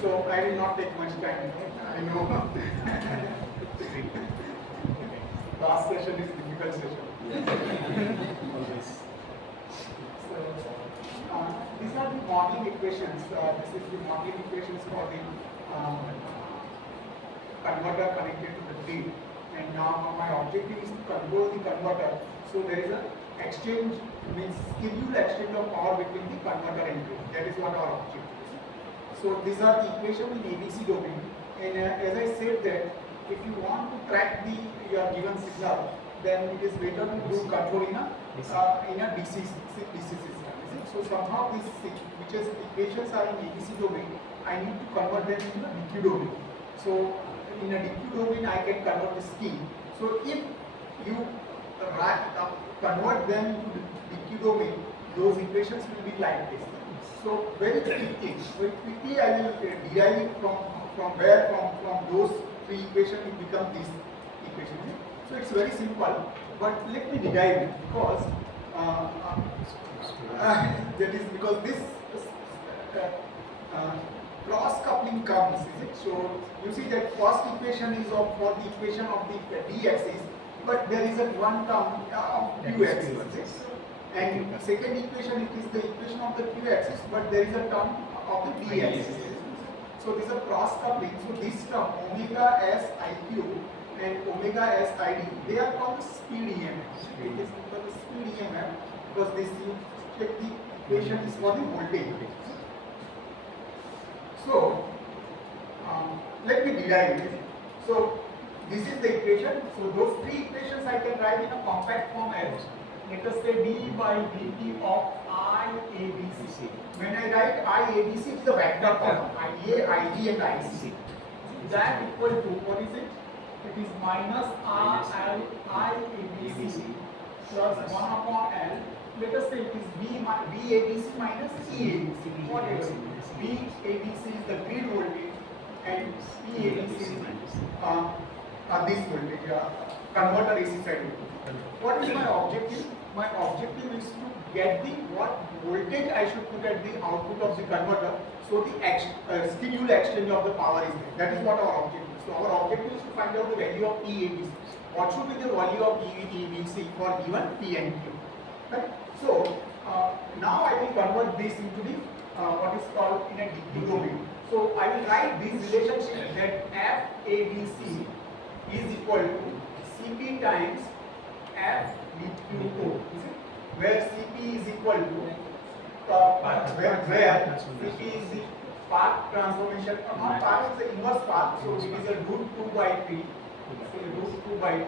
So I will not take much time. I know. Last session is difficult session. So these are the modeling equations. This is the modeling equations for the converter connected to the grid. And now my objective is to control the converter. So there is a exchange, means scheduled exchange of power between the converter and grid. That is what our objective is. So these are the equations in ABC domain, and as I said that if you want to track your given signal, then it is better to do control in a DC system. So somehow these which is equations are in ABC domain, I need to convert them into a DQ domain. So in a DQ domain, I can convert this key. So if you convert them into DQ domain, those equations will be like this. So very quickly I will derive it from where from those three equations it becomes this equation. So it's very simple, but let me derive it because that is because this cross coupling comes, is it? So you see that first equation is for the equation of the d-axis, but there is a one term of q-axis. And second equation, it is the equation of the q-axis, but there is a term of the d-axis. So this is a cross coupling. So this term omega s iq and omega s id, they are called the speed EMF. It is called the speed EMF because this the equation is for the voltage. So let me derive it. So this is the equation. So those three equations I can write in a compact form as, let us say d by dt of IABC. When I write IABC, it's the vector form, IA, ID and IC. That equal to, what is it? It is minus RL IABC plus 1 upon L. Let us say it is VABC minus EABC. What is it? VABC is the grid voltage and EABC is this voltage, converter AC side voltage. What is my objective? My objective is to get the what voltage I should put at the output of the converter, so the scheduled exchange of the power is there. That is what our objective is. So our objective is to find out the value of EABC. What should be the value of EABC for given P and Q? Right? So now I will convert this into the what is called in a DQ domain. So I will write this relationship that FABC is equal to CP times FDQ, where CP is equal to where CP is the path transformation. Path is the inverse path, so it is a root 2 by 3. So root 2 by 3.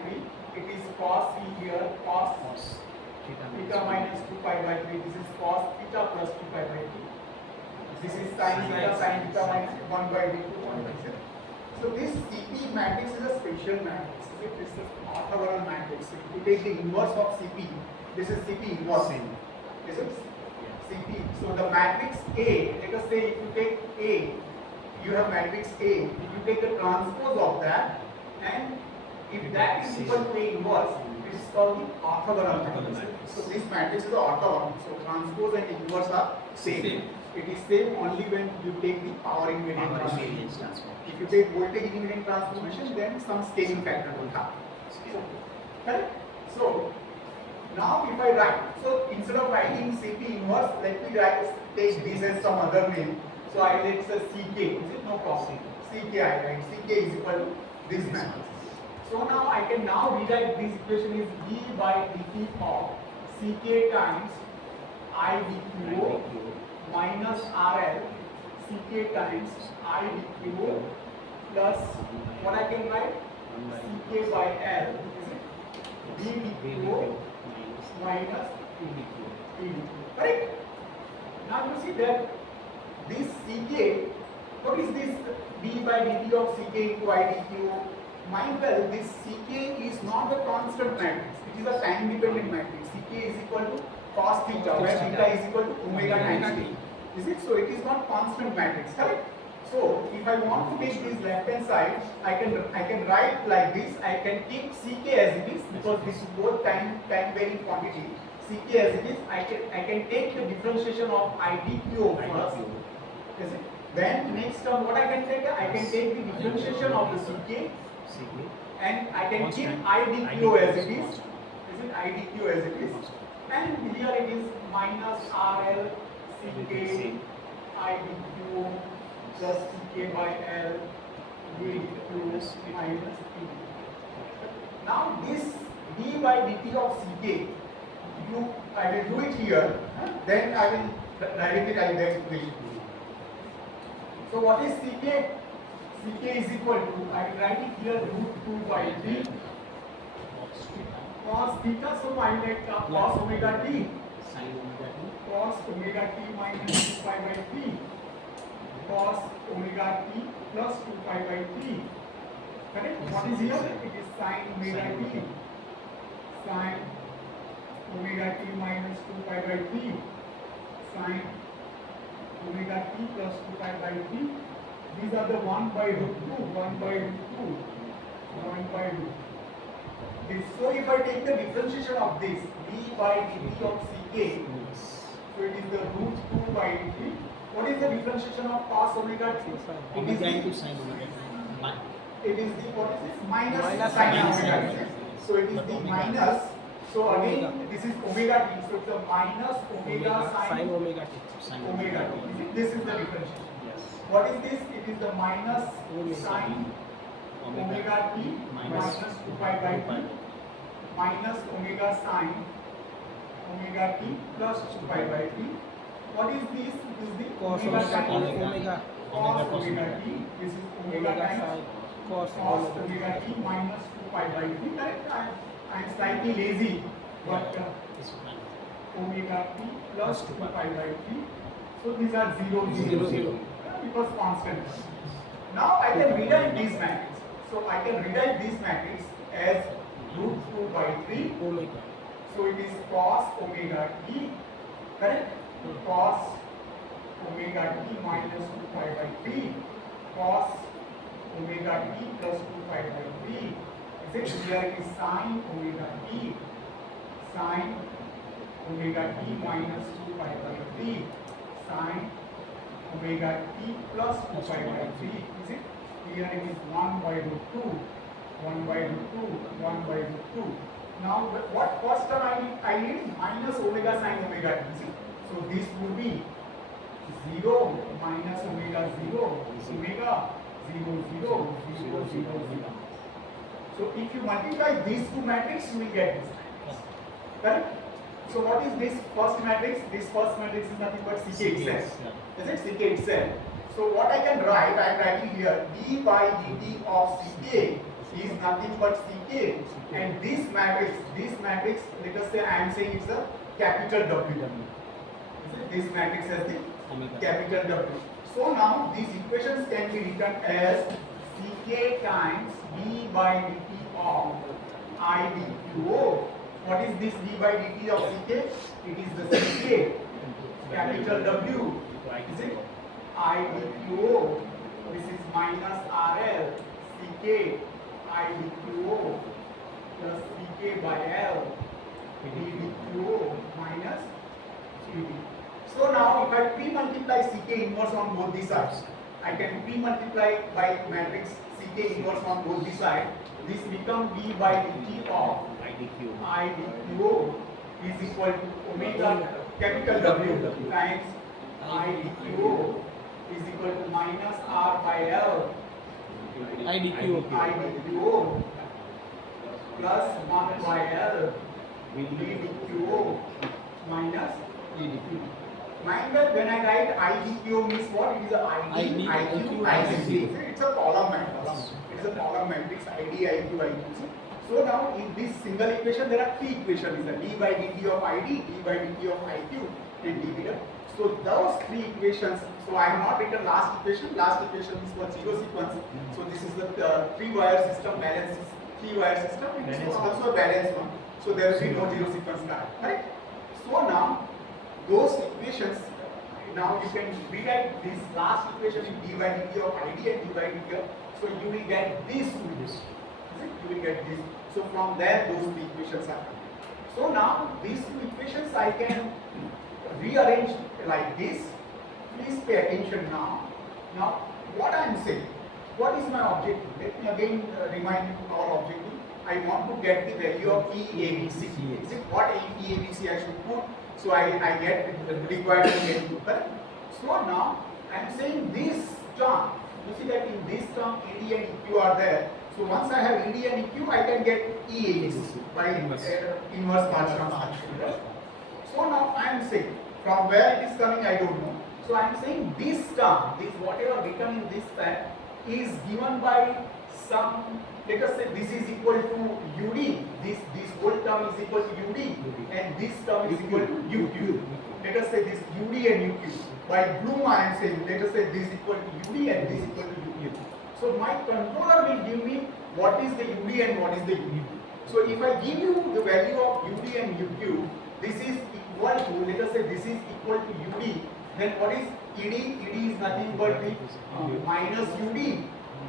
It is cos C here, cos theta minus 2 pi by 3. This is cos theta plus 2 pi by 3. This is sin theta minus 1 by 2. So this CP matrix is a special matrix. It is an orthogonal matrix. If you take the inverse of CP, this is CP inverse. This is CP. So the matrix A, let us say if you take A, you have matrix A. If you take the transpose of that, and if that is equal to A inverse, it is called the orthogonal matrix. So this matrix is orthogonal. So transpose and inverse are same. It is same only when you take the power invariant transformation. If you take voltage invariant transformation, then some scaling factor will happen. Correct? So now if I write, so instead of writing CP inverse, let me take this as some other name. So I let's say CK. Is it no problem? CK I write. CK is equal to this matrix. So now I can now rewrite this equation is d by dt of CK times IDQ minus RL CK times IDQ plus what I can write CK by L DDQ minus EDQ. Correct? Now you see that this CK, what is this d by dt of ck into I dq. Mind well, this ck is not a constant matrix. It is a time dependent matrix. Ck is equal to cos theta, where theta is equal to omega times t. Is it? So it is not constant matrix, correct? So if I want to take this left hand side, I can write like this. I can keep ck as it is because this is both time varying quantity. Ck as it is. I can take the differentiation of I dq first. Is it? Then next term, what I can take? I can take the differentiation of the ck, and I can keep I dq as it is. Is it? I dq as it is. And here it is minus RL ck I dq plus ck by L dq minus t. Now this d by dt of ck, I will do it here, then I will directly write the equation. So what is ck? Ck is equal to, I will write it here, root 2 by 3 cos theta, so I will write cos omega t, cos omega t minus 2 pi by 3 cos omega t plus 2 pi by 3. Correct? What is here? It is sin omega t. Sin omega t minus 2 pi by 3 sin omega t plus 2 pi by 3. These are the 1 by root 2, 1 by root 2, 1 by root. This. So if I take the differentiation of this d by dt of ck, so it is the root 2 by dt. What is the differentiation of cos omega t? It is the sin omega t. It is the, what is this? Minus sin omega t. So it is the minus. So again, this is omega t. So it's a minus omega sin omega t. Omega t. This is the differentiation. Yes. What is this? It is the minus sin omega t minus 2 pi by 3 minus omega sin omega t plus 2 pi by 3. What is this? It is the cos omega t. This is omega times cos omega t minus 2 pi by 3. Correct? I am slightly lazy, but omega t plus 2 pi by 3. So these are 0, 0, because constant. Now I can rewrite this matrix. So I can rewrite this matrix as root 2 by 3 omega. So it is cos omega t, correct? Cos omega t minus 2 pi by 3 cos omega t plus 2 pi by 3. Is it? Here it is sin omega t, sin omega t minus 2 pi by 3 sin omega t plus 2 pi by 3. Is it? Here it is 1 by root 2, 1 by root 2, 1 by root 2. Now what first term I need? Minus omega sin omega t. So this would be 0 minus omega 0, omega 0, 0, 0, 0, 0. So if you multiply these two matrices, you will get this. Correct? So what is this first matrix? This first matrix is nothing but ck itself. Is it? Ck itself. So what I can write, I am writing here d by dt of ck is nothing but ck, and this matrix, let us say I am saying it's a capital W. This matrix has the capital W. So now these equations can be written as ck times d by dt of I dq. What is this d by dt of ck? It is the ck, capital W. Is it? I dq. This is minus RL ck I dq plus ck by L d dq minus dt. So now if I pre-multiply ck inverse on both the sides, I can pre-multiply by matrix ck inverse on both the sides. This becomes d by dt of I dq is equal to omega capital W times I dq is equal to minus R by L I dq plus 1 by L d dq minus d dq. Mind that when I write I dq means what? It is a ID, IQ, IC. It's a column matrix. It is a column matrix ID, IQ, IQ. So now in this single equation there are three equations: d by dt of ID, d by dt of IQ, and d by. So those three equations, so I have not written last equation is for zero sequence. So this is the three-wire system, three-wire system, and this is also a balanced one. So there will be no zero sequence card, correct? So now, those equations, now you can rewrite this last equation in d by dt of id and d by dt. So you will get these two. You will get this. So from there, those two equations are coming. So now these two equations I can rearrange like this. Please pay attention now. Now, what I am saying, what is my objective? Let me again remind you our objective. I want to get the value of EABC. Is it what EABC I should put? So I get the required value, correct? So now I am saying this term. You see that in this term ED and EQ are there. So once I have ED and EQ, I can get EABC by inverse Gauss transform. So now I am saying from where it is coming I don't know. So I am saying this term, this whatever written in this pad is given by some. Let us say this is equal to UD. This whole term is equal to UD, and this term is equal to UQ. Let us say this UD and UQ. By Bloom I am saying let us say this is equal to UD and this is equal to UQ. So my controller will give me what is the UD and what is the UQ. So if I give you the value of UD and UQ, this is equal to, let us say this is equal to UD, then what is ED? ED is nothing but the minus UD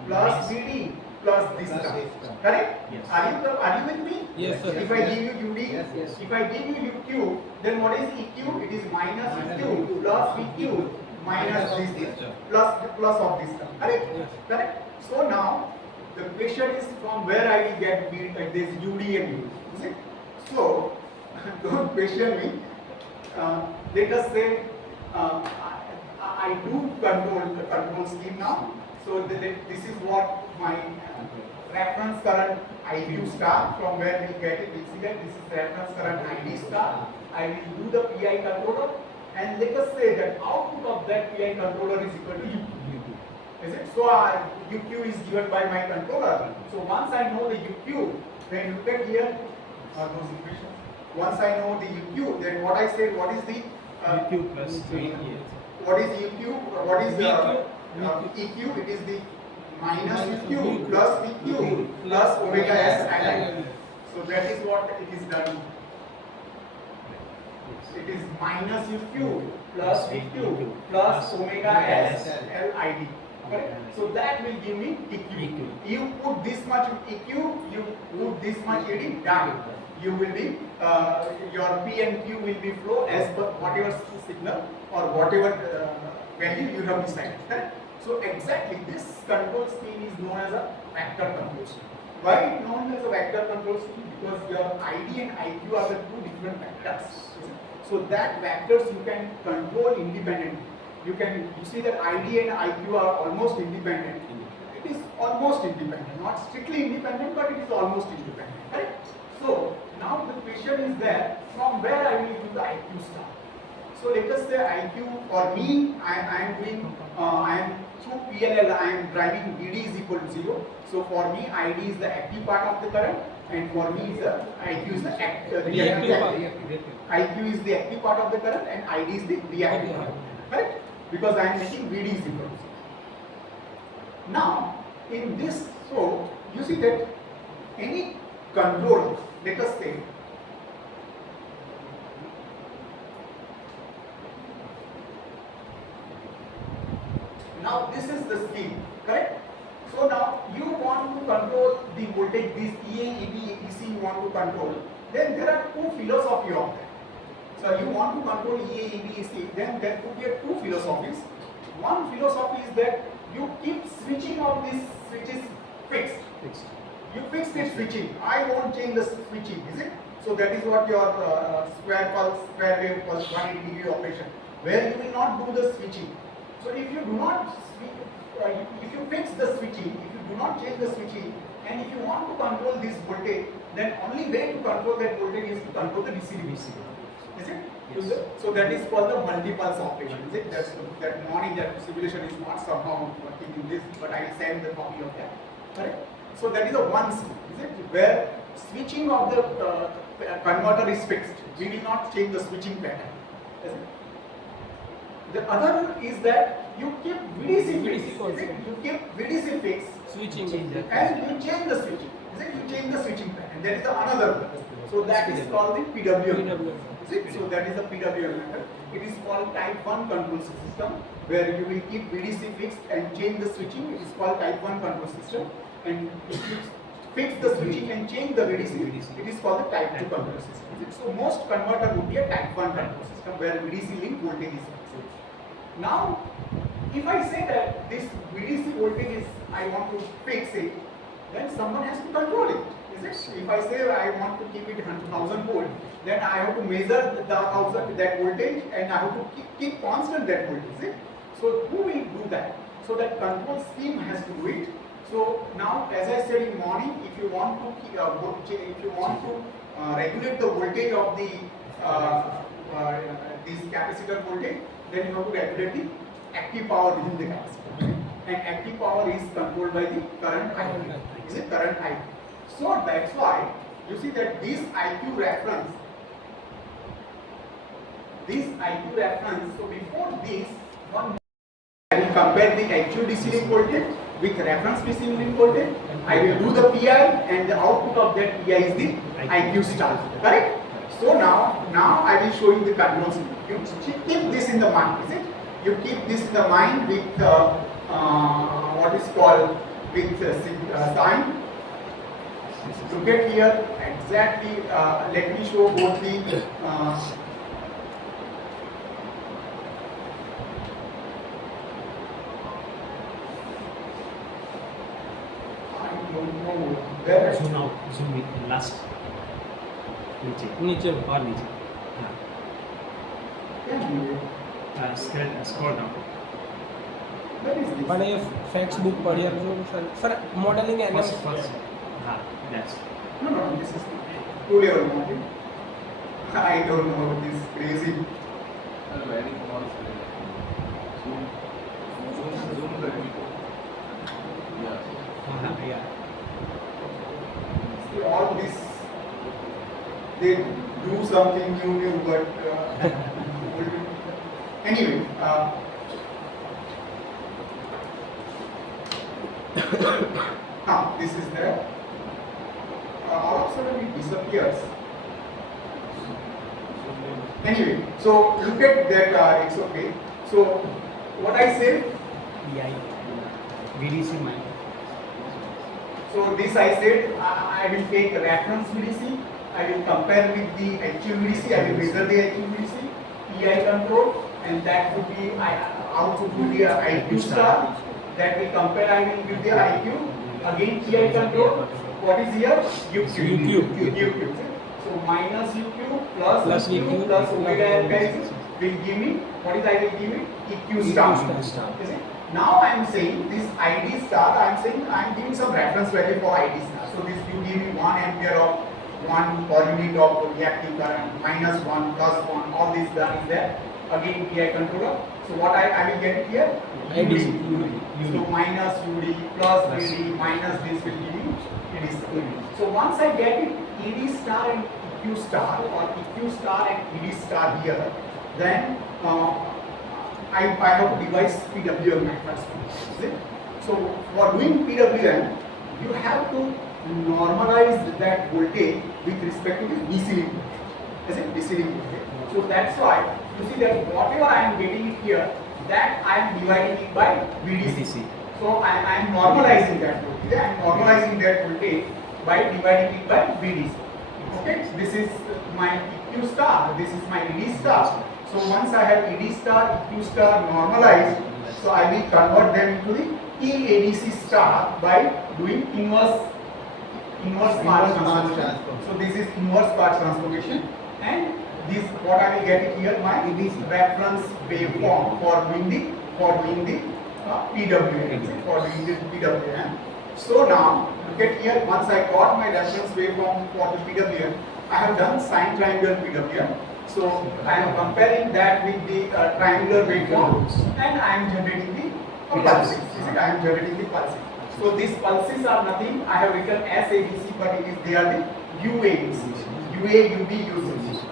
plus BD plus this term. Correct? Yes. Are you with me? Yes, sir. If I give you UD, Yes. if I give you UQ, then what is EQ? It is minus EQ plus VQ minus this plus of this term. Correct? Yes. Correct? So now the question is from where I will get this UD and U. Is it? So don't question me. Let us say I do control the control scheme now. So this is what my reference current IQ star, from where we get it. We see that this is reference current ID star. I will do the PI controller, and let us say that output of that PI controller is equal to UQ. Is it? So UQ is given by my controller. So once I know the UQ, then look at here those equations. Once I know the UQ, then what I said, what is the UQ plus 3. what is UQ? What is the EQ? It is the minus UQ plus VQ plus omega s and so that is what it is done. It is minus UQ plus VQ plus omega s LID. Okay? So that will give me EQ. You put this much EQ, you put this much ED, done. You will be your P and Q will be flow as per whatever signal or whatever value you have decided. Correct? So exactly this control scheme is known as a vector control scheme. Why it is known as a vector control scheme? Because your ID and IQ are the two different vectors. So that vectors you can control independently. You see that ID and IQ are almost independent. It is almost independent, not strictly independent, but it is almost independent. Right? So now the question is there, from where I will do the IQ star. So let us say IQ for me, I am through PLL, I am driving VD is equal to 0. So for me, ID is the active part of the current, and for me is the IQ is the reactive part. IQ is the active part of the current, and ID is the reactive part. Correct? Because I am making VD is equal to 0. Now, in this, so you see that any control, let us say, now this is the scheme, correct? So now you want to control the voltage, this EA, EB, EC you want to control, then there are two philosophies of that. So you want to control EA, EB, EC, then there could be two philosophies. One philosophy is that you keep switching of these switches fixed. You fix the switching. I won't change the switching, is it? So that is what your square wave pulse 180 degree operation, where you will not do the switching. So if you do not, if you fix the switching, if you do not change the switching, and if you want to control this voltage, then only way to control that voltage is to control the DC. Is it? Yes. So that is called the multi-pulse operation. Is it? That morning that simulation is not somehow working in this, but I will send the copy of that. Correct? So that is a one scheme. Is it? Where switching of the converter is fixed. We will not change the switching pattern. Is it? The other is that you keep VDC fixed. VDC constant. Is it? You keep VDC fixed Switching. and you change the switching. Is it? You change the switching pattern. That is the another one. So that is called the PWM method. Is it? So that is the PWM method. It is called type 1 control system, where you will keep VDC fixed and change the switching. It is called type 1 control system. And if you fix the switching and change the VDC, it is called the type 2 control system. Is it? So most converter would be a type 1 control system where VDC link voltage is fixed. Now, if I say that this VDC voltage is, I want to fix it, then someone has to control it. Is it? If I say I want to keep it 1,000 volt, then I have to measure the 1,000 that voltage and I have to keep constant that voltage. Is it? So who will do that? So that control scheme has to do it. So now, as I said in morning, if you want to regulate the voltage of the this capacitor voltage, then you have to regulate the active power within the capacitor. And active power is controlled by the current IQ. Is it current IQ? So that's why you see that this IQ reference, so before this, one I will compare the actual DC link voltage with reference DC link voltage. I will do the PI and the output of that PI is the IQ star. Correct? So now I will show you the control scheme. You keep this in the mind, is it? You keep this in the mind with what is called with sign. Look at here exactly. Let me show both the. I don't know where. Zoom out, zoom in, last. नीचे और नीचे हाँ scroll down. Where is this? પણ એ fax book પઢી આપજો sir modelling First हाँ that's No, this is two level mounting. I don't know this crazy. Very small screen. Zoom करके. Yeah. हाँ yeah. See, all this, they do something new, but anyway. This is there. All of a sudden it disappears. Anyway, so look at that. It's okay. So what I said. PI VDC mine. So this I said, I will take reference VDC, I will compare with the actual VDC, I will measure the actual VDC, PI control, and that would be, output would be a IQ star, that will compare, I will give the IQ, again PI control, what is here? UQ. So minus UQ plus UQ plus omega alpha will give me, what is I will give it? EQ star. Is it? Now I am saying this ID star, I am saying I am giving some reference value for ID star. So this you give me 1 ampere of 1 per unit of reactive current, minus 1, plus 1, all this done is there. Again PI controller. So what I will get here? UD. So minus UD plus VD minus this will give me ED star. So once I get it, ED star and EQ star or EQ star and ED star here, then I have to devise PWM method. So for doing PWM, you have to normalize that voltage with respect to the DC link voltage. Is it DC link voltage? So that's why you see that whatever I am getting it here, that I am dividing it by VDC. So I am normalizing that voltage. I am normalizing that voltage by dividing it by VDC. Okay, this is my EQ star. This is my ED star. So once I have ED star, EQ star normalized, so I will convert them into the EADC star by doing inverse part transformation. So this is inverse part transformation, and this what I will get it here my reference waveform for doing the PWM. So now look at here. Once I got my reference waveform for the PWM, I have done sine triangle PWM. So I am comparing that with the triangular waveform, and I am generating the pulses. I am generating the pulses. So these pulses are nothing. I have written as ABC, but it is they are the UABC. UA, UB, UC.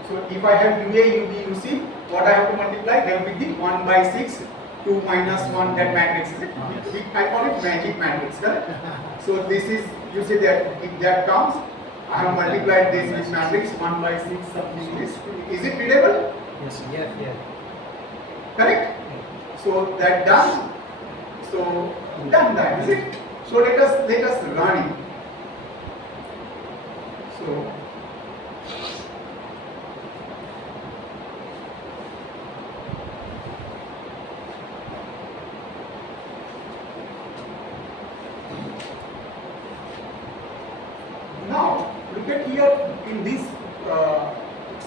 So if I have UA, UB, UC, what I have to multiply? There will be the 1 by 6, 2 minus 1, that matrix, is it? I call it magic matrix, correct? So this is, you see that if that comes, I have multiplied this with matrix 1 by 6 something this. Is it readable? Yes. Correct? So that done. So done that, is it? So let us run it. So now look at here in this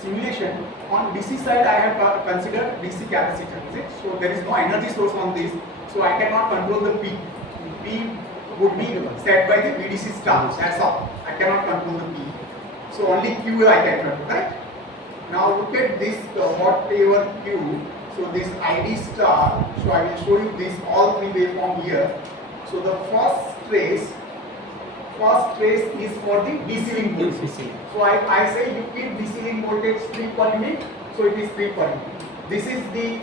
simulation. On DC side, I have considered DC capacitor, is it? So there is no energy source on this, so I cannot control the P. P would be set by the VDC star. That's all. I cannot control the P. So only Q I can control, correct? Now look at this whatever Q. So this ID star. So I will show you this all three waveform here. So the first trace is for the DC link voltage. So I say you keep DC link voltage 3 per unit, so it is 3 per unit. This is the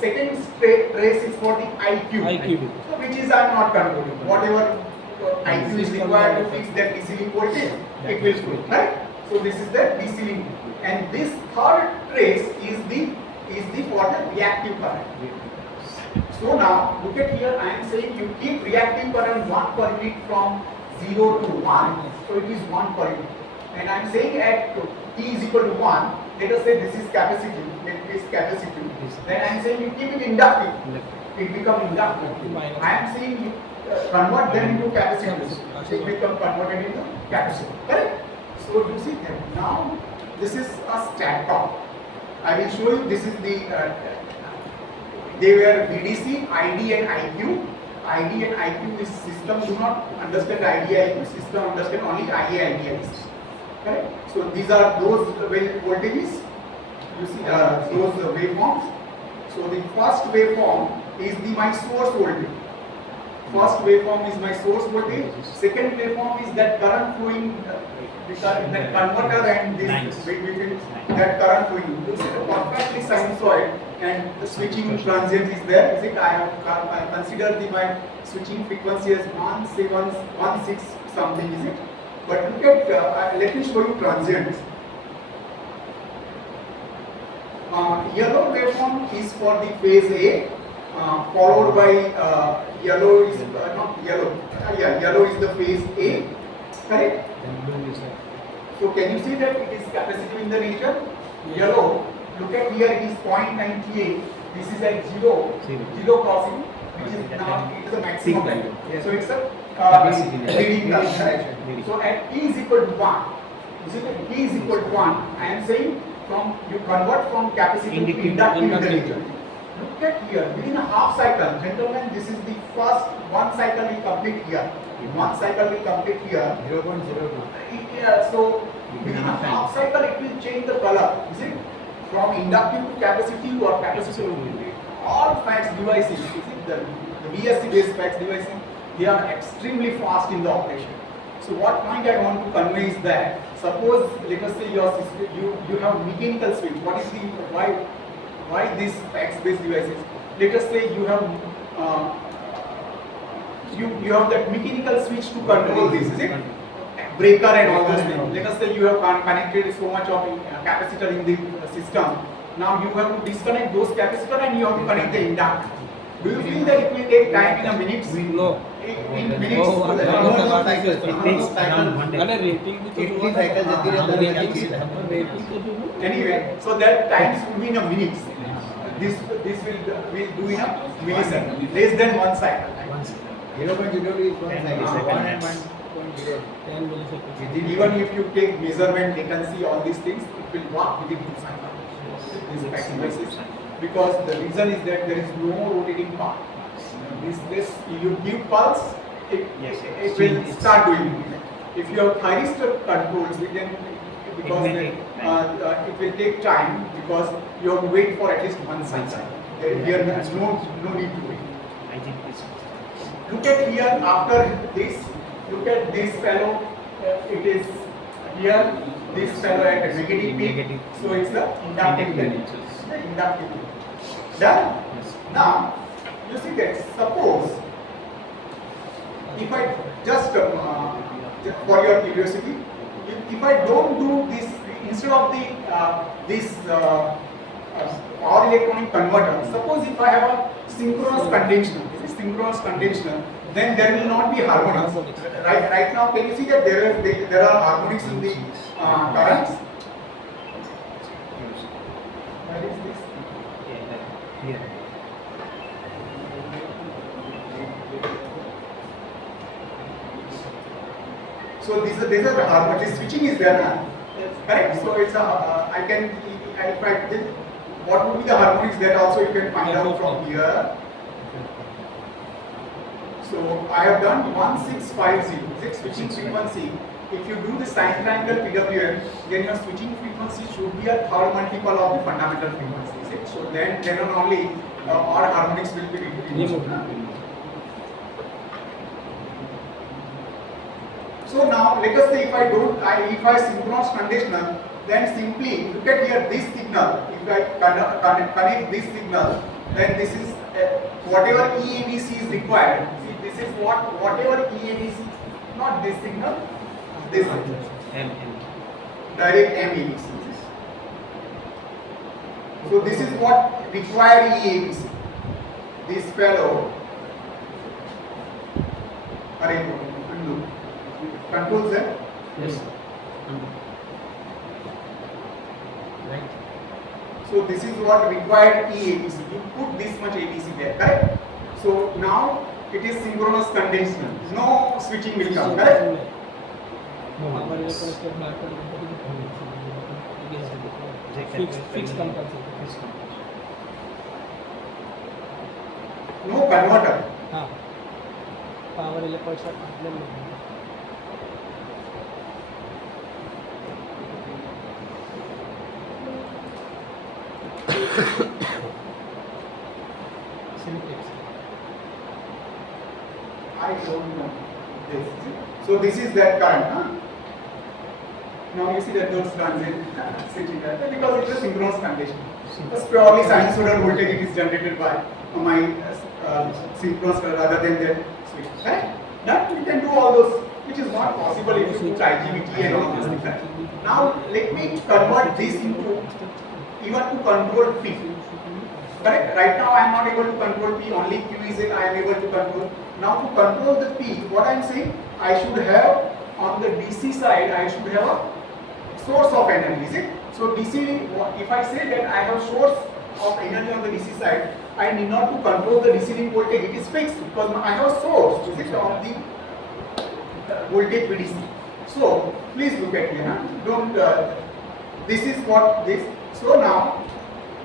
second trace is for the IQ. So which is I am not controlling. Whatever IQ is required to fix that DC link voltage, it will flow, right? So this is the DC link, and this third trace is the for the reactive current. So now look at here. I am saying you keep reactive current 1 per unit from 0 to 1, so it is 1 per unit. And I am saying at t is equal to 1, let us say this is capacitive, then I am saying you keep it inductive, it becomes inductive. I am saying you convert them into capacitors, it becomes converted into capacitor, correct? So you see that now this is a StatCom. I will show you, this is the, they were VDC, ID and IQ. ID and IQ is system do not understand ID IQ, system understand only IA IDs. Correct? So these are those voltages. You see those waveforms. So the first waveform is my source voltage. First waveform is my source voltage. Second waveform is that current flowing, that converter and this between that current flowing. You see the perfectly sinusoid. And the switching transient is there, is it? I have considered my switching frequency as 1716 something, is it? But look at, let me show you transients. Yellow waveform is for the phase A, followed by yellow is not yellow. Yellow is the phase A, correct? So can you see that it is capacitive in the nature? Yellow. Look at here, it is 0.98. This is at zero crossing, which is now it is a maximum value. So it's a leading current. So at t is equal to 1, t is equal to 1. I am saying from you convert from capacitive to inductive in the nature. Look at here, within a half cycle, gentlemen, this is the first one cycle we complete here. One cycle we complete here. 0.02. So within a half cycle, it will change the color. Is it? From inductive to capacitive or capacitive to all fax devices, the VSC based fax devices, they are extremely fast in the operation. So what point I want to convey is that suppose let us say your system, you have mechanical switch. What is the why these fax based devices? Let us say you have you have that mechanical switch to control this, is it? Breaker and all those things. Let us say you have connected so much of capacitor in the system. Now you have to disconnect those capacitor and you have to connect the inductor. Do you feel that it will take time in a minute? No. In minutes? Anyway, so that times will be in a minute. This will do in a millisecond, less than 1 cycle. 0.02 is 1 second. Even if you take measurement, latency, all these things, it will work within 2 cycles. These fax devices, because the reason is that there is no rotating part. This you give pulse, it will start doing it. If you have thyristor controls, then because it will take time because you have to wait for at least 1 cycle. There is no need to wait. Look at here after this. Look at this fellow. It is here. this fellow at a negative peak. Negative. So it's the inductive Inductive link. link. The inductive link. Done? Yes. Now, you see that suppose if I just for your curiosity, if I don't do this instead of the power electronic converter, suppose if I have a synchronous conditioner, this is synchronous conditioner, then there will not be harmonics. Right now, can you see that there are harmonics in the currents? Where is this? Here. So these are the harmonics. Switching is there, na? Correct. So it's I can if I did, what would be the harmonics that also you can find out from here. So I have done 1650. Is it switching frequency? If you do the sine triangle PWM, then your switching frequency should be a third multiple of the fundamental frequency. Is it? So then only all harmonics will be removed. So now let us say if I synchronous conditioner, then simply look at here this signal. If I connect this signal, then this is whatever EABC is required. See, this is whatever EABC, not this signal, this signal. Direct MEBC. So this is what required EABC. This fellow, undo. Control Z. Yes. Right. So this is what required EABC. You put this much ABC there, correct? So now it is synchronous conditioner. No switching will come, correct? Fixed compulsory. No converter. हाँ power electronic I don't know this. So this is that current, huh? Now you see that those runs in switching there because it is a synchronous condition. It's purely sinusoidal voltage it is generated by my synchronous rather than the switch. Right? Now you can do all those, which is not possible if you put IGBT and all these things. Right? Now let me convert this into even to control P. Correct? Right now I am not able to control P, only Q is it I am able to control. Now to control the P, what I am saying, I should have on the DC side, I should have a source of energy, is it? So DC, if I say that I have source of energy on the DC side, I need not to control the DC link voltage, it is fixed because I have a source, is it, on the voltage VDC. So please look at here, huh? Don't, this is what this, so now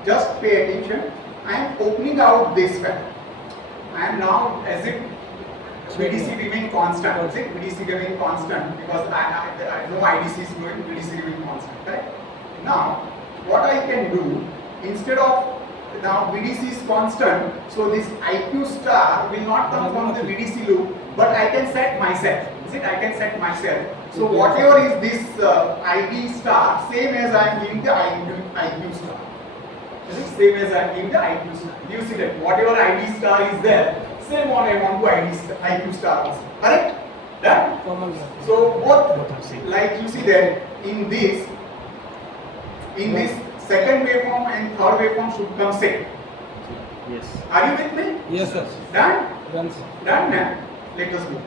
just pay attention, I am opening out this fan. I am now as if VDC remain constant, is it? VDC remain constant because I know IDC is going, VDC remain constant, right? Now, what I can do, instead of, now VDC is constant, so this IQ star will not come from the VDC loop, but I can set myself, is it? I can set myself. So whatever is this ID star, same as I am giving the IQ star. Is it? Same as I am giving the IQ star. You see that whatever ID star is there, same one I want to IQ star also. Correct? Done? So both, like you see there, in this second waveform and third waveform should come same. Yes. Are you with me? Yes, sir. Done? Done, sir. Done now? Let us do.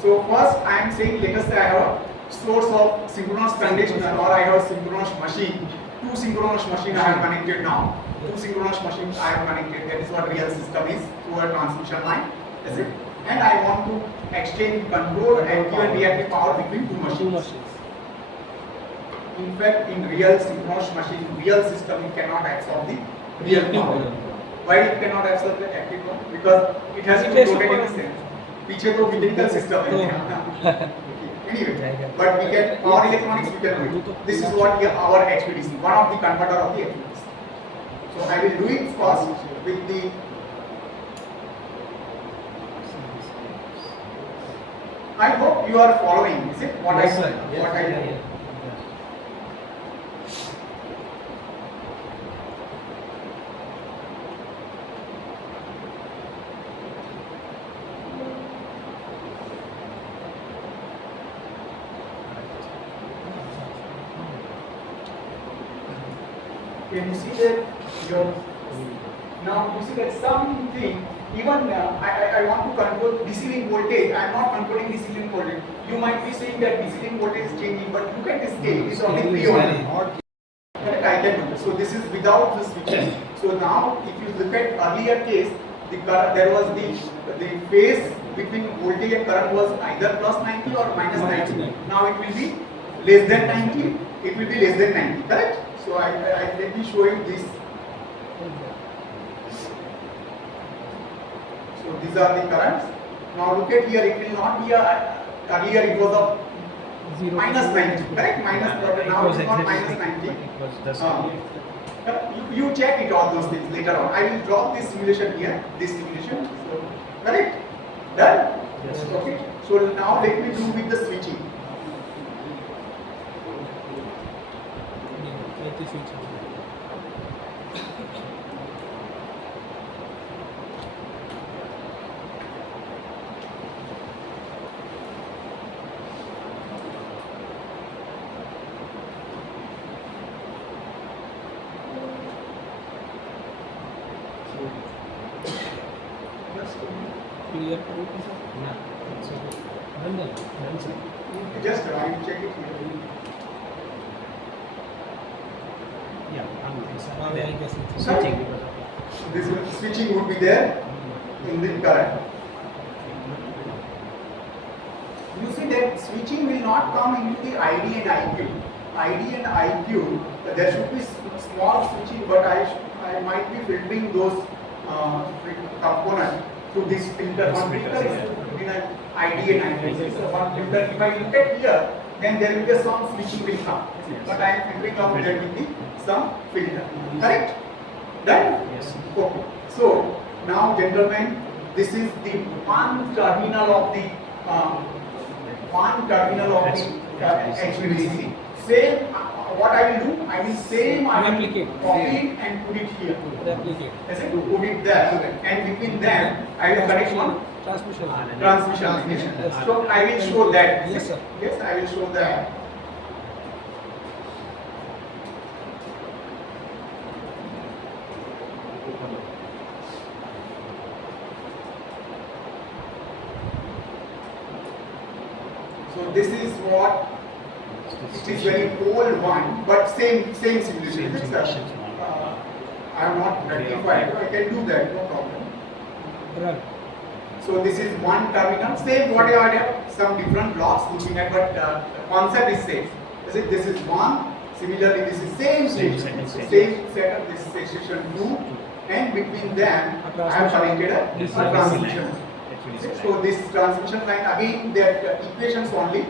So first I am saying, let us say I have a source of synchronous conditioner or I have a synchronous machine. Two synchronous machines I have connected now. Two synchronous machines I have connected. That is what real system is through a transmission line. Is it? And I want to exchange control active and reactive power between two machines. In fact, in real synchronous machine, real system, it cannot absorb the real power. Why it cannot absorb the active power? Because it has to rotate in the sense. पीछे तो mechanical system है. Anyway, but we can power electronics we can do it. This is what our HVDC, one of the converter of the HVDC. So I will do it first with the. I hope you are following. Is it what Yes, I sir. said? What I do. Can you see that? Your, now you see that something, even I want to control DC link voltage, I am not controlling DC link voltage. You might be saying that DC link voltage is changing, but look at this scale, it's only 3 only. Correct, I can do. So this is without the switching. So now if you look at earlier case, there was the phase between voltage and current was either plus 90 or minus 90. Now it will be less than 90, it will be less than 90, correct? So I let me show you this. So these are the currents. Now look at here, it will not be earlier it was a minus 90, correct? Minus, now it is not minus 90. It was just You check it all those things later on. I will drop this simulation here, this simulation. So, correct? Done? Yes. Okay. So now let me do with the switching. Let the switch. Clear for it, sir? yeah. So, done then. Done, sir. Just I will check it here. Yeah, I guess it's switching because of This switching would be there in the current. You see that switching will not come into the ID and IQ. ID and IQ, there should be small switching, but I might be filtering those components to this filter. One filter is in an ID and IQ. So one filter, if I look at here, then there will be some switching will come. But I am filtering out there will be some filter. Correct? Done? Yes. Okay. So now, gentlemen, this is the one terminal of the HVDC. Same. What I will do? I will same. I will Replicate. copy it and put it here. Replicate. Is it? Put it there, and between them, I will connect one Transmission. transmission. So I will show that. Yes, sir. Yes, I will show that. So this is what it is, very old one, but same simulation. Same Is it, sir? simulation. I am not rectified. I can do that, no problem. Run. So this is one terminal. Same what I have some different blocks looking at, but the concept is same. This is one. Similarly, this is same station. Same setup. This is station 2, and between them I have connected a transmission. So this transmission line, again that equations only.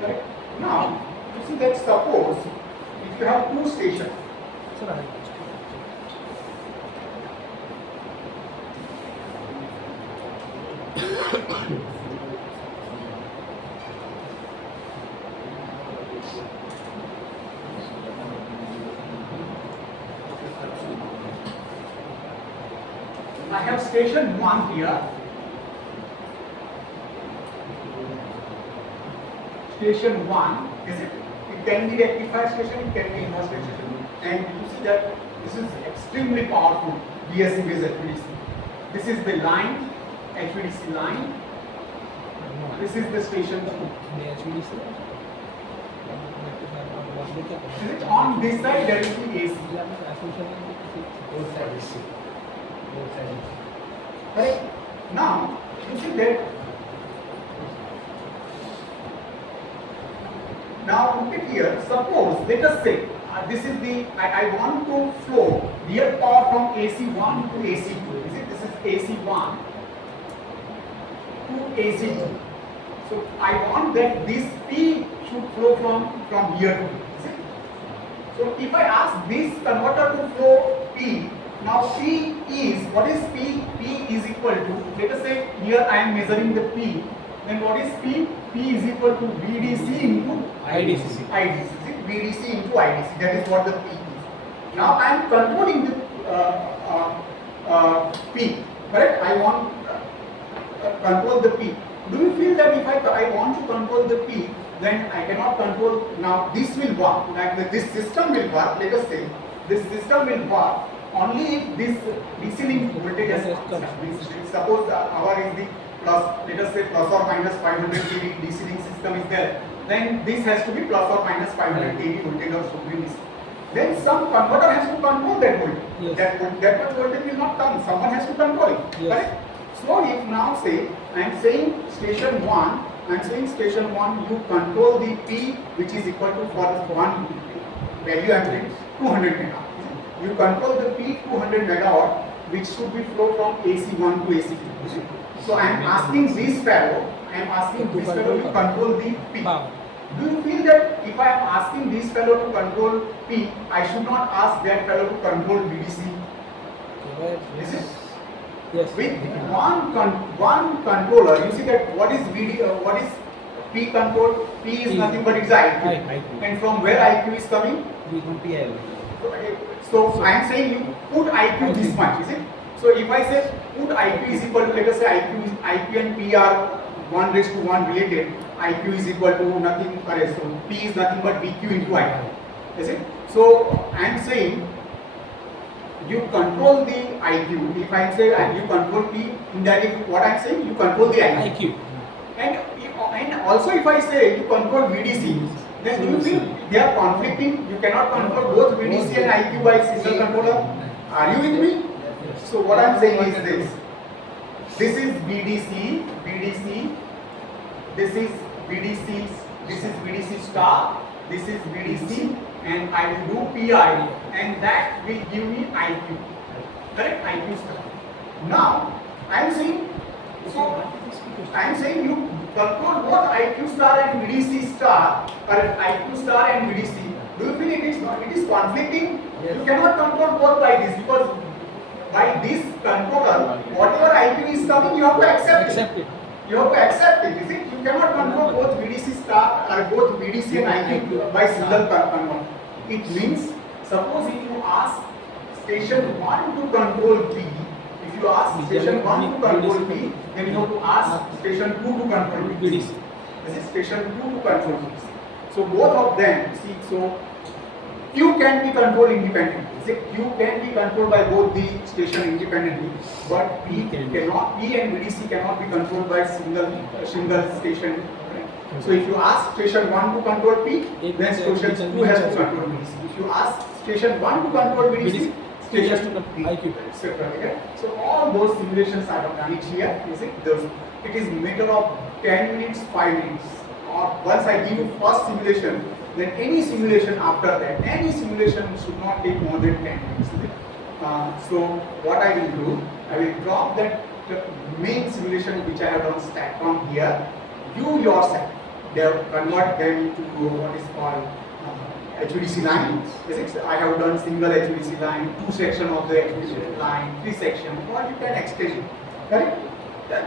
Correct? Now you see that suppose if you have two stations. Sir, I I have station 1 here. Station 1, is it? It can be rectified station, it can be inverse station. And you see that this is extremely powerful VSC based HVDC. This is the line, HVDC line. This is the station 2. HVDC. Is it on this side there is the AC? Both sides. Correct? Now, you see that. Now look at here, suppose, let us say, this is the, I want to flow real power from AC1 to AC2. Is it? This is AC1 to AC2. So I want that this P should flow from here to here. Is it? So if I ask this converter to flow P, now P is, what is P? P is equal to, let us say here I am measuring the P, then what is P? P is equal to VDC into IDC. IDC. Is it? VDC into IDC. That is what the P is. Now I am controlling the P. Correct? I want control the P. Do you feel that if I want to control the P, then I cannot control. Now this will work, like this system will work. Let us say this system will work only if this DC link voltage is constant. Suppose our is the plus, let us say plus or minus 500 kV DC link system is there, then this has to be plus or minus 500 kV voltage or something. Then some converter has to control that voltage. Yes. That much voltage will not come. Someone has to control it. Yes. Correct? So if now say I am saying station 1, I am saying station 1, you control the P which is equal to for this one value I am saying 200 megawatt. You control the P 200 megawatt which should be flow from AC1 to AC2. So I am asking this fellow to control the P. Do you feel that if I am asking this fellow to control P, I should not ask that fellow to control VDC? Is it? Yes. With one controller, you see that what is what is P control? P is nothing but its IQ. And from where IQ is coming? So I am saying you put IQ this much, is it? So if I say put IQ is equal to, let us say IQ and P are 1:1 related, IQ is equal to nothing, so P is nothing but VQ into IQ, is it? So I am saying you control the IQ. If I say you control P, indirectly what I am saying, you control the IQ. And also if I say you control VDC, then do you feel they are conflicting? You cannot control both VDC and IQ by single controller. Are you with me? So what I am saying is this. This is VDC, this is VDC, this is VDC star, this is VDC, and I will do PI, and that will give me IQ. Correct? IQ star. Now I am saying, you control both IQ star and VDC star, or IQ star and VDC. Do you feel it is conflicting? Yes. You cannot control both by this, because by this controller, whatever IQ is coming, you have to accept it. You have to accept it, is it? You cannot control both VDC star or both VDC and IQ by single controller. It means, suppose if you ask station 1 to control P, if you ask station 1 to control P, then you have to ask station 2 to control VDC. This is station 2 to control VDC. So both of them, see, so Q can be controlled independently. Q can be controlled by both the station independently, but P and VDC cannot be controlled by single station. So if you ask station 1 to control P, then station 2 has to control VDC. If you ask station 1 to control VDC, station 2 IQ, etc. So all those simulations I have done it here. It is matter of 10 minutes, 5 minutes. Or once I give you first simulation, then any simulation after that, any simulation should not take more than 10 minutes. So what I will do, I will drop that main simulation which I have done stack from here. You yourself, convert them into what is called HVDC line. I have done single HVDC line, 2 sections of the HVDC line, 3 sections, or you can extend it. Correct?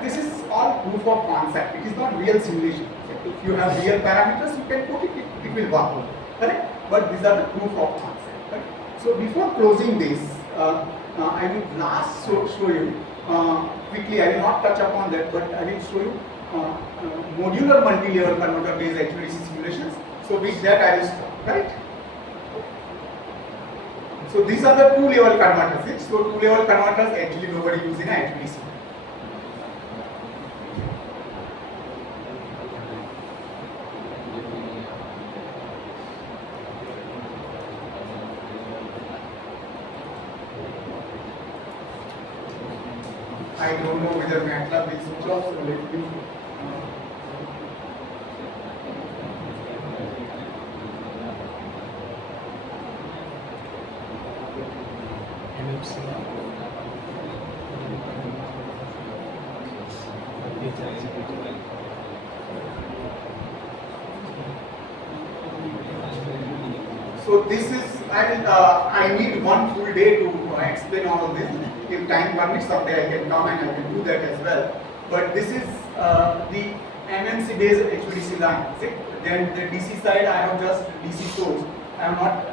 This is all proof of concept. It is not real simulation. If you have real parameters, you can put it, it will work. Correct? But these are the proof of concept. Correct? So before closing this, I will last show you quickly. I will not touch upon that, but I will show you modular multi-level converter based HVDC simulations. So with that I will stop. Right? So these are the 2-level converters. So 2-level converters actually nobody uses in HVDC. I don't know whether MATLAB will switch off, so let me. So this is, I need one full day to explain all of this. If time permits, someday I can come and I can do that as well. But this is the MMC based HVDC line. Then the DC side I have just DC source. I am not.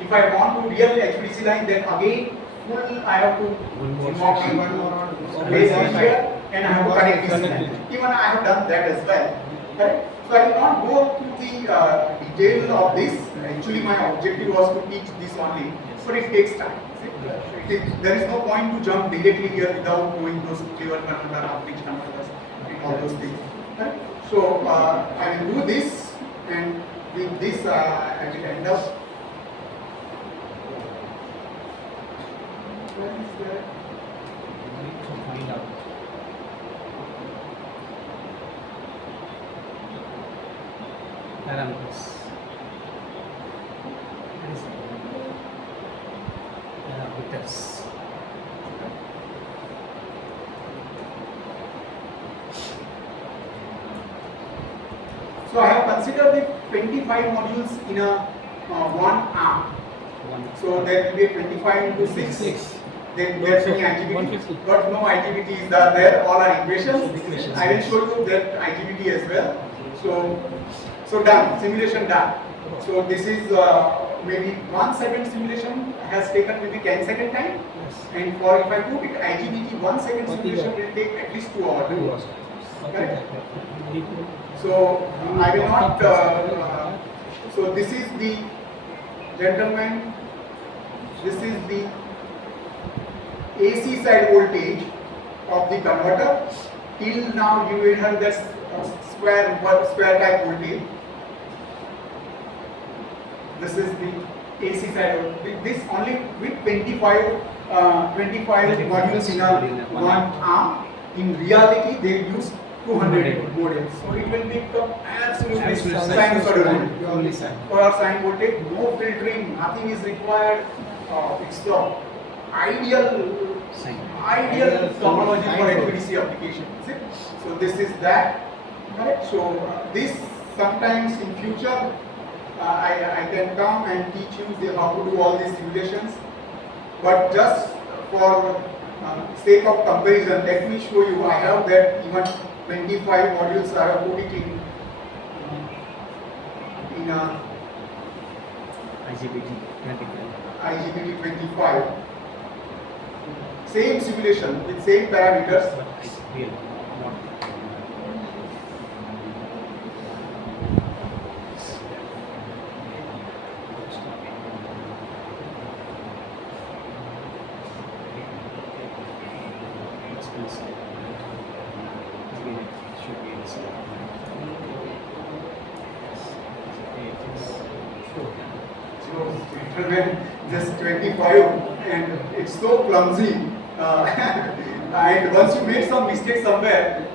If I want to real HVDC line, then again full I have to invoke one base here and I have to connect DC line. Even I have done that as well. Correct? So I will not go through the detail of this. Actually, my objective was to teach this only, but it takes time. There is no point to jump directly here without knowing those clever converter, outreach converters, and all those things. Right? So I will do this, and with this I will end up. Where is that? We need to find out. Parameters. Parameters. So I have considered the 25 modules in a one arm. So there will be a 25 into 6. Then there's any IGBT, 150. but no IGBT is there. All are equations. Equations. I will show you that IGBT as well. So done. Simulation done. So this is maybe 1 second simulation has taken maybe 10 second time. Yes. And for if I put it IGBT 1 second 40 simulation will take at least 2 hours. 2 hours. Correct? So I will not. So this is the gentleman. This is the AC side voltage of the converter. Till now you will have this square type voltage. This is the AC side voltage. This only with 25 modules in a one arm. In reality, they use 200 modules. So it will become absolutely sinusoidal. Purely sine. For sine voltage, no filtering, nothing is required. It's the ideal topology for HVDC application. Is it? So this is that. Correct. So this sometimes in future I can come and teach you how to do all these simulations. But just for sake of comparison, let me show you. I have that even 25 modules. I have put it in a IGBT 25. IGBT 25. Same simulation with same parameters. But it's real, not. Just 25, and it's so clumsy. And once you make some mistake somewhere,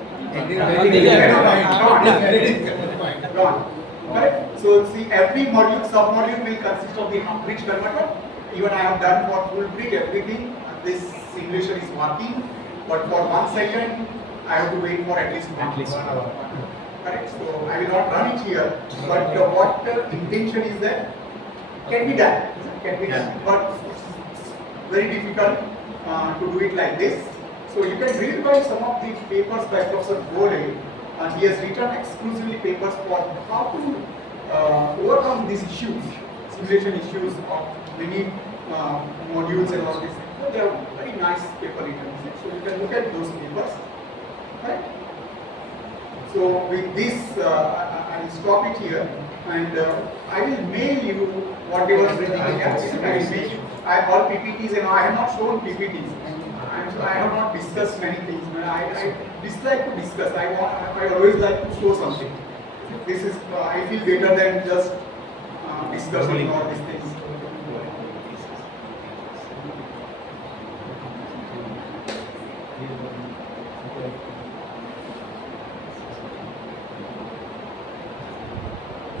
gone. Correct? So see, every module, sub-module will consist of the half-bridge converter. Even I have done for full bridge, everything. This simulation is working, but for 1 second, I have to wait for at least 1 hour. Correct? So I will not run it here, but what intention is that can be done. Can be done, but it's very difficult to do it like this. So you can read by some of the papers by Professor Bole. He has written exclusively papers for how to overcome these issues, simulation issues of many modules and all these things. So they are very nice paper written. So you can look at those papers. Right? So with this, I will stop it here, and I will mail you whatever everything I have. I will mail you. All PPTs, and I have not shown PPTs. I have not discussed many things. I dislike to discuss. I always like to show something. This is I feel better than just discussing all these things.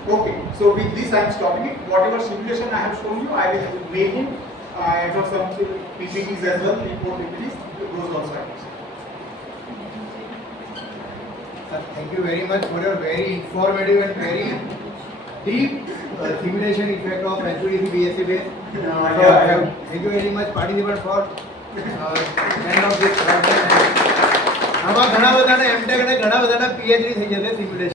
Okay, so with this I am stopping it. Whatever simulation I have shown you, I will mail him. I have some PPTs as well, report PPTs, those also I will. Sir, thank you very much for your very informative and very deep simulation effect of HVDC BSC base. Thank you very much participant for end of this. આમાં ઘણા બધાને MTech અને ઘણા બધાના PhD થઈ જશે simulation